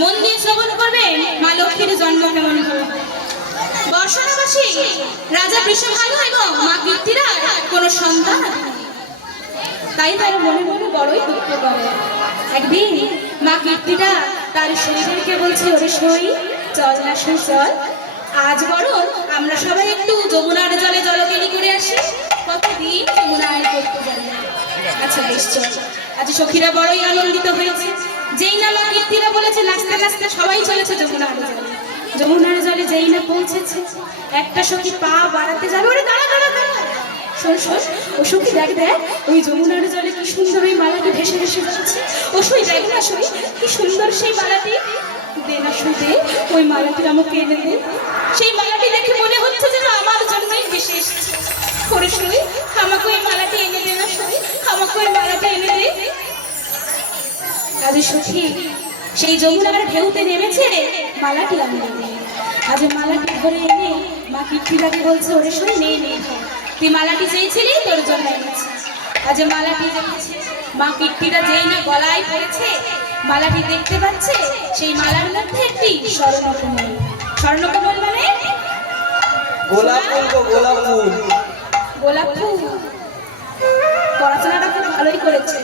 মন দিয়ে শ্রবণ করবেন মা লক্ষ্মীর জন্ম কেমন হলো। বর্ষাবাসী রাজা বৃষভানু এবং মা কীর্তিরা কোনো সন্তান, তাই তার মনে মনে বড়ই দুঃখ করে। একদিন মা কীর্তিটা তার শরীরকে বলছে, ওরে সই চল না সই চল, আজ বরং আমরা সবাই একটু যমুনার জলে জলকেলি করে আসি, কতদিন যমুনায় করতে যাই। আচ্ছা বেশ চল। আজ সখীরা বড়ই আনন্দিত হয়েছে। যেই না মা কীর্তিরা বলেছে, নাচতে নাচতে সবাই চলেছে যমুনার জলে। যমুনার জলে যেই না পৌঁছেছে, একটা সখী পা বাড়াতে যাবে, ওরে দাঁড়া দাঁড়া দাঁড়া, শোন শোন, ও সখী দেখ দেখ, ওই যমুনার জলে কি সুন্দর ওই মালাটি ভেসে ভেসে যাচ্ছে। ও সই দেখ না সই, কি সুন্দর সেই মালাটি, দে না সই দে, ওই মালাটি আমাকে এনে দে। সেই মালাটি দেখে মনে হচ্ছে যেন আমার জন্যই ভেসে এসেছে। করে সই আমাকে ওই মালাটি এনে দে না সই, আমাকে ওই মালাটি এনে দে। আজ সখী সেই যমুনার ঢেউতে নেমেছে, মালাটি আনবে। আজ মালাটি ধরে এনে মা কীর্তিদাকে বলছে, ওরে সই নে নে, তুই মালাটি চেয়েছিলি, তোর জন্য এনেছি। আজ মালাটি দেখেছে মা কীর্তিদা, যেই না গলায় পড়েছে, মালাটি দেখতে পাচ্ছে সেই মালার মধ্যে একটি স্বর্ণকমল। স্বর্ণকমল মানে গোলাপ ফুল গো, গোলাপ ফুল। গোলাপ ফুল। পড়াশোনাটা খুব ভালোই করেছে।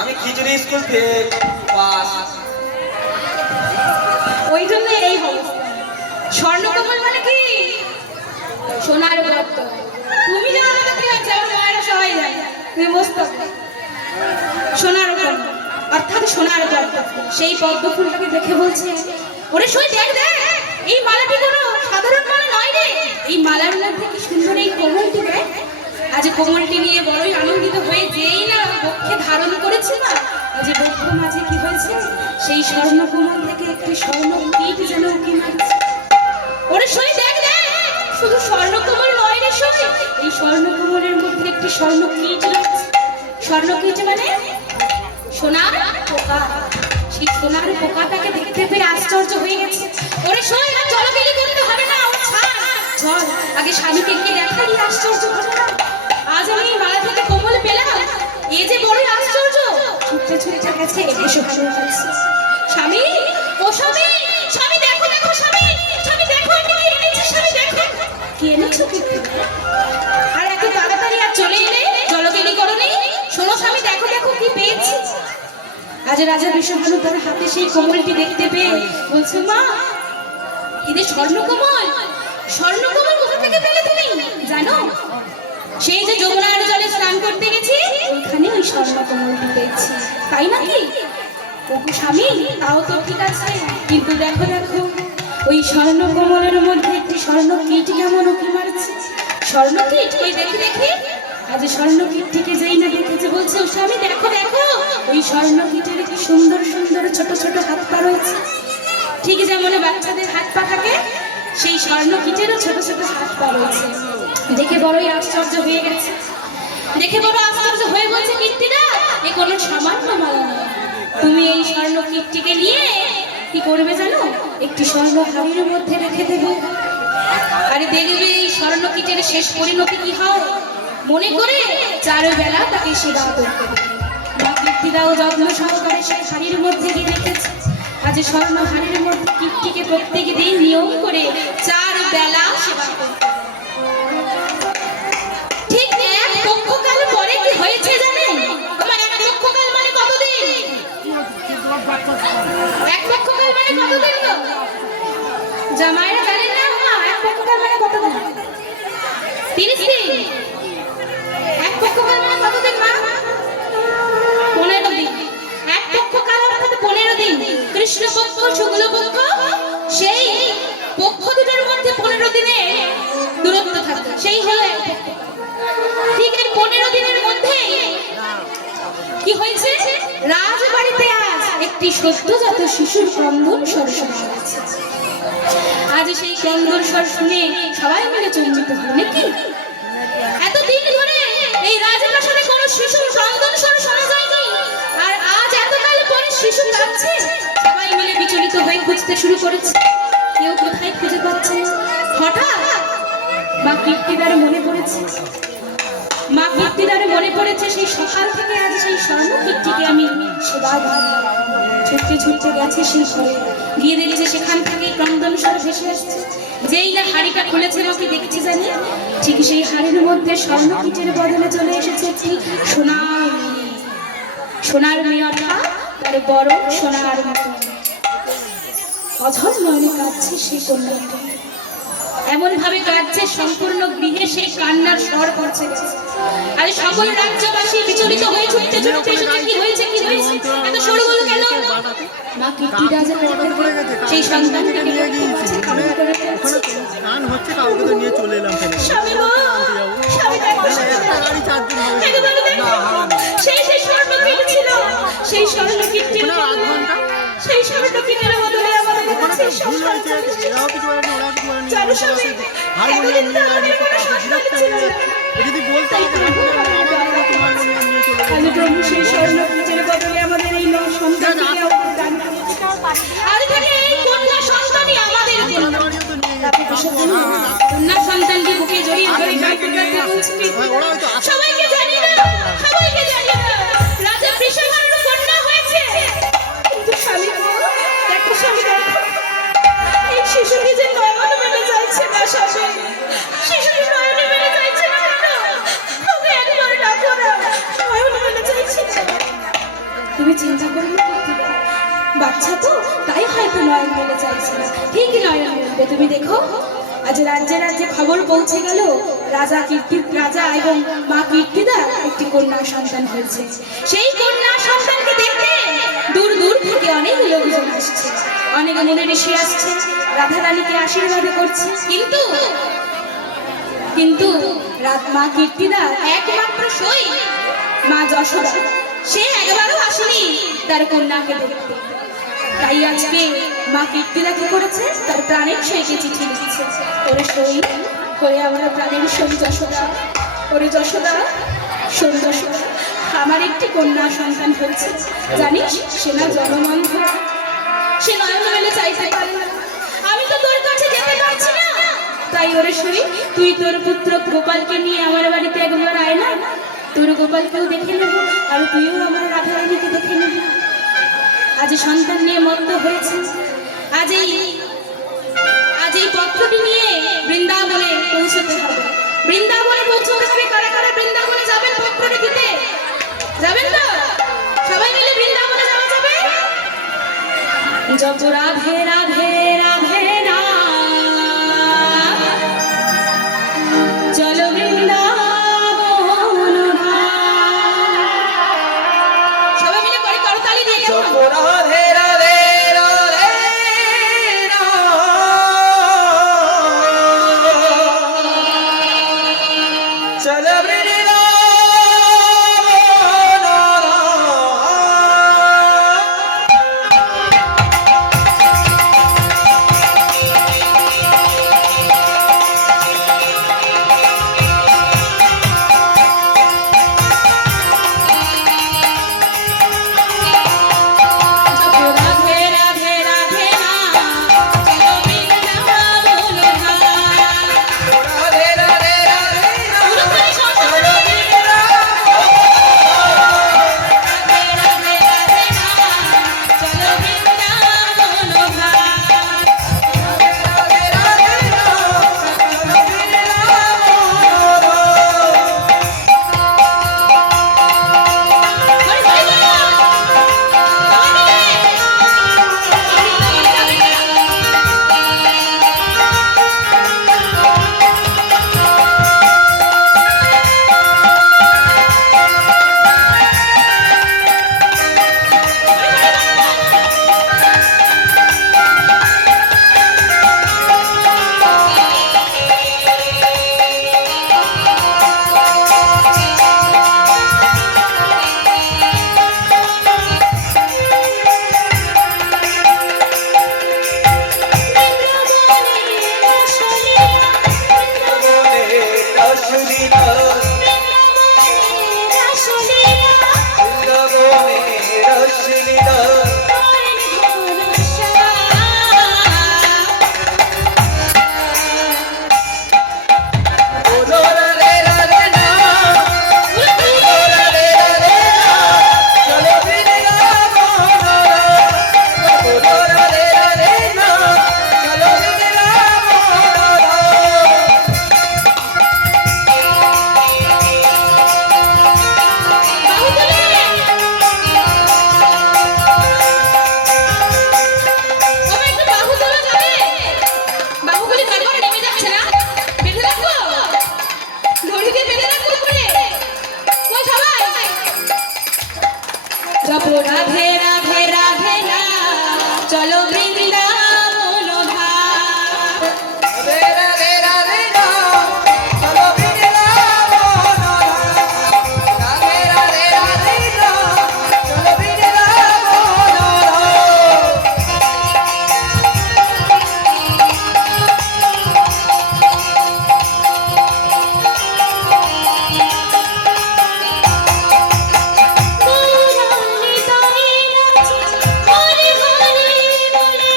আমি খিচুড়ি স্কুল থেকে পাস। ওই জন্য এই হবে। স্বর্ণকমল মানে কি? সোনার পদ্ম। তুমি জানো না কি আছে, আমার মায়েরা সবাই জানে। তুমি মস্তক সোনার কমল, অর্থাৎ সোনার পদ্ম। সেই পদ্ম ফুলটাকে দেখে বলছে, ওরে সই দেখ দেখ, এই মালাটি কোনো সাধারণ মালা নয় রে, এই মালার মধ্যে কি সুন্দর এই কোমলটি দেখ। আজ কোমলটি নিয়ে বড়ই আনন্দিত হয়ে যেই না বক্ষে ধারণ করেছে না, আজ বক্ষ মাঝে কি হয়েছে, সেই স্বর্ণ কোমল থেকে একটি স্বর্ণ কীট যেন উঁকি মারছে। ওরে সই দেখ দেখ, শুধু স্বর্ণ কোমল নয় রে সই, এই স্বর্ণ কোমলের মধ্যে একটি স্বর্ণ কীট রয়েছে। স্বর্ণ কীট মানে সোনার পোকা। সেই সোনার পোকাটাকে দেখতে পেয়ে আশ্চর্য হয়ে গেছে। ওরে সই না জলকেলি করতে হবে না, ও ছাড়, চল আগে স্বামীকে গিয়ে দেখাই, আশ্চর্য হবে না। আজ আমি এই মালা থেকে কোমল পেলাম, এ যে বড়ই আশ্চর্য। ছুটতে ছুটতে গেছে, এসে ভালো কাছে। স্বামী, ও স্বামী, স্বামী দেখো দেখো, স্বামী স্বামী দেখো, আমি কি এনেছি, স্বামী দেখো। কি এনেছো কীর্তি? আর এত তাড়াতাড়ি আর চলে এলে, জলকেলি করনি? শোনো স্বামী, দেখো দেখো কি পেয়েছি। আজ রাজা বৃষভানু তার হাতে সেই কোমলটি দেখতে পেয়ে বলছে, মা এদের স্বর্ণকমল। স্বর্ণকমল কোথা থেকে পেলে তুমি? জানো, সেই যে যমুনার জলে স্নান করতে গেছি, ওইখানে ওই স্বর্ণকমলটি পেয়েছি। তাই নাকি? ওগো স্বামী, তাও তো ঠিক আছে, কিন্তু দেখো দেখো, ওই স্বর্ণকমলের মধ্যে একটি স্বর্ণ কীট কেমন উঁকি মারছে। স্বর্ণ কীট, ওই দেখি দেখি। আজ স্বর্ণ কীটটিকে যেই না দেখেছে, বলছে, ও স্বামী দেখো দেখো, ওই স্বর্ণ কীটের কি সুন্দর সুন্দর ছোট ছোট হাত পা রয়েছে। ঠিক যেমন বাচ্চাদের হাত পা থাকে, সেই স্বর্ণ কীটেরও ছোট ছোট হাত পা রয়েছে। দেখে বড়ই আশ্চর্য হয়ে গেছে। দেখে বড় আশ্চর্য হয়ে বলছে, কীর্তিদা এ কোনো সামান্য মালা নয়, তুমি এই স্বর্ণ কীটটিকে নিয়ে কি করবে জানো? একটি স্বর্ণ হাড়ির মধ্যে রেখে দেবে। আরে দেখবে এই স্বর্ণ কীটের শেষ পরিণতি কি হয়, মনে করে 4 বেলা তাকে সেবা করতে হবে। মা কীর্তিদাও যত্ন সহকারে সেই হাড়ির মধ্যে গিয়ে রেখেছে। আজ স্বর্ণ হাড়ির মধ্যে কীটটিকে প্রত্যেক দিন নিয়ম করে 4 বেলা সেবা করতে হবে। ঠিক এক পক্ষকাল পরে কি হয়েছে জানেন? আমার এক পক্ষকাল মানে কতদিন? এক পক্ষকাল মানে কতদিন গো? জামাইরা জানেন না মা, এক পক্ষকাল মানে কতদিন? 30 দিন। এক পক্ষকাল মানে কতদিন মা? 15 দিন। এক পক্ষকাল অর্থাৎ 15 দিন। কৃষ্ণ পক্ষ, শুক্ল পক্ষ, সেই পক্ষ দুটোর মধ্যে 15 দিনের দূরত্ব থাকে, সেই হলো এক পক্ষকাল। ঠিক এই 15 দিনের মধ্যে কি হয়েছে? রাজবাড়িতে আজ একটি সদ্যজাত শিশুর ক্রন্দন স্বর শোনা যাচ্ছে। আজ সেই ক্রন্দন স্বর শুনে সবাই মিলে চমকিত হলো নাকি? এতদিন ধরে এই রাজপ্রাসাদে কোনো শিশুর ক্রন্দন স্বর শোনা যায়নি, আর আজ এতকাল পরে শিশু কাঁদছে। সবাই মিলে বিচলিত হয়ে খুঁজতে শুরু করেছে, কেউ কোথায় খুঁজে পাচ্ছে না। হঠাৎ মা কীর্তিদার মনে পড়েছে। মা কীর্তিদার মনে পড়েছে সেই সকাল থেকে আজ সেই স্বর্ণ কীটটিকে আমি সেবা দিই। ছুটতে ছুটতে গেছে সেই ঘরে, গিয়ে দেখছে সেখান থেকে ক্রন্দন স্বর ভেসে আসছে। যেই না হাড়িটা খুলেছে মাকে দেখছে জানি, ঠিক সেই হাড়ির মধ্যে স্বর্ণকিটের বদলে চলে এসেছে একটি সোনার মেয়ে। সোনার মেয়ে অর্থাৎ তার বড় সোনার মতো। অঝর নয়নে কাঁদছে সেই কন্যাটা, এমন ভাবে কাঁদছে সম্পূর্ণ গৃহে সেই কান্নার স্বর পড়ছে গেছে। আর সকল রাজ্যবাসী বিচলিত হয়ে ছুটতে ছুটতে এসেছে, কি হয়েছে কি হয়েছে, এত সরু হলো কেন? মা কীর্তি রাজা সেই সন্তানকে গান হচ্ছে, কাউকে তো নিয়ে চলে এলাম। স্বামী গো, স্বামী দেখো, একেবারে দেখো, সেই স্বর্ণকিট ছিল, সেই স্বর্ণকিটটির বদলে, সেই স্বর্ণকিটের বদলে আমাদের কাছে সব সন্তান এসেছে। জানো স্বামী, এতদিন তো আমাদের কোনো সন্তান ছিল না। যদি বলতে আজ প্রভু সেই স্বর্ণকিটের বদলে আমাদের এই সন্তানকে দান করেছে। আজ থেকে এই কন্যা সন্তানই আমাদের কন্যা। কন্যা সন্তানকে বুকে জড়িয়ে ধরে কাঁদতে কাঁদতে বলছে, সবাইকে জানি না, সবাইকে জানি না, রাজা বৃষভানুর কন্যা হয়েছে। কিন্তু স্বামী গো, দেখো স্বামী দেখো, এই শিশুটি যে নয়ন মেলে যাচ্ছে না স্বামী, শিশুটি নয়নে মেলে যাচ্ছে না কেন? ওকে একবার ডাকো না, নয়ন মেলে যাচ্ছে না। তুমি চিন্তা করো না, বাচ্চা তো তাই হয়তো নয়ন মেলে চাইছে না, ঠিকই নয়ন মেলবে। তুমি দেখো আজ রাজ্যে রাজ্যে খবর পৌঁছে গেল রাজা এবং মা কীর্তিদার একটি কন্যা সন্তান হয়েছে। সেই কন্যা সন্তানকে দেখতে দূর দূর থেকে অনেক লোকজন আসছে, অনেক মুনি ঋষি আসছে, রাধা রানীকে আশীর্বাদ করছে। কিন্তু কিন্তু মা কীর্তিদার একমাত্র সই মা যশোদা, সে একবারও আসেনি তার কন্যাকে দেখতে। তাই আজকে মা কীর্তিদা কি করেছে, তার প্রাণের সইকে চিঠি লিখেছে। ওরে সই করে আমার প্রাণের সই যশোদা, ওরে যশোদা, শোন যশোদা, আমার একটি কন্যা সন্তান হয়েছে। জানিস সে না জনমন্ধ, সে নয়ন মেলে চাইতে পারে না, আমি তো তোর কাছে যেতে পারছি না। তাই ওরে সই, তুই তোর পুত্র গোপালকে নিয়ে আমার বাড়িতে একবার আয় না, তোর গোপালকেও দেখে নেব আর তুইও আমার রাধা রানীকে দেখে নেব। আজ সন্তান নিয়ে মত্ত হয়েছে, আজ এই পত্রটি নিয়ে বৃন্দাবনে পৌঁছতে হবে। বৃন্দাবনে পৌঁছতে হবে, কারা কারা বৃন্দাবনে যাবেন পত্রটি দিতে? যাবেন তো? সবাই মিলে বৃন্দাবনে যাওয়া যাবে? যত রাধে রাধে রাধে না, চলো বৃন্দাবন সবাই মিলে করে করতালি দিয়ে গেলাম। রাধে রাধে রাধে চলো জপ রাধে রাধে রাধে না চলো বৃন্দাবন ধাম। রাধে রাধে রাধে রাম চলো বৃন্দাবন ধাম। রাধে রাধে রাধে রাম চলো বৃন্দাবন ধাম। গৌরাঙ্গী তাই নাচে, হরি হরি বলে,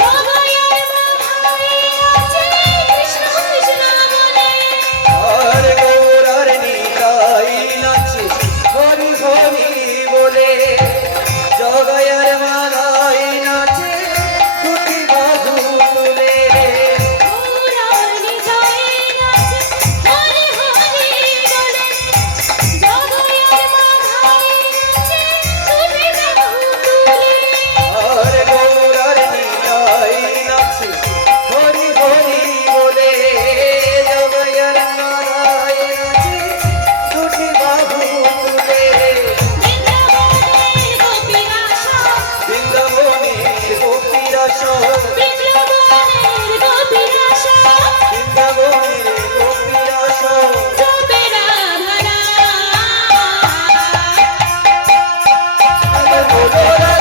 জগয়ের মাথায় নাচে, কৃষ্ণ কৃষ্ণ বলে। আর গৌরার নিতাই নাচে হরি হরি বলে, জগয়ের মালায় নাচে দুটি বাহু তুলে। গৌরাঙ্গী তাই নাচে, হরি হরি বলে, জগয়ের মাথায় নাচে, দুটি বাহু তুলে। আর গৌরার নিতাই নাচে হরি হরি বলে, জগয়ের মালায় নাচে দুটি বাহু তুলে। বৃন্দাবনের গোপীরা সব, বৃন্দাবনের গোপীরা সব, বৃন্দাবনের গোপীরা সব, বৃন্দাবনের গোপীরা সব, জপে রাধা নাম। বলো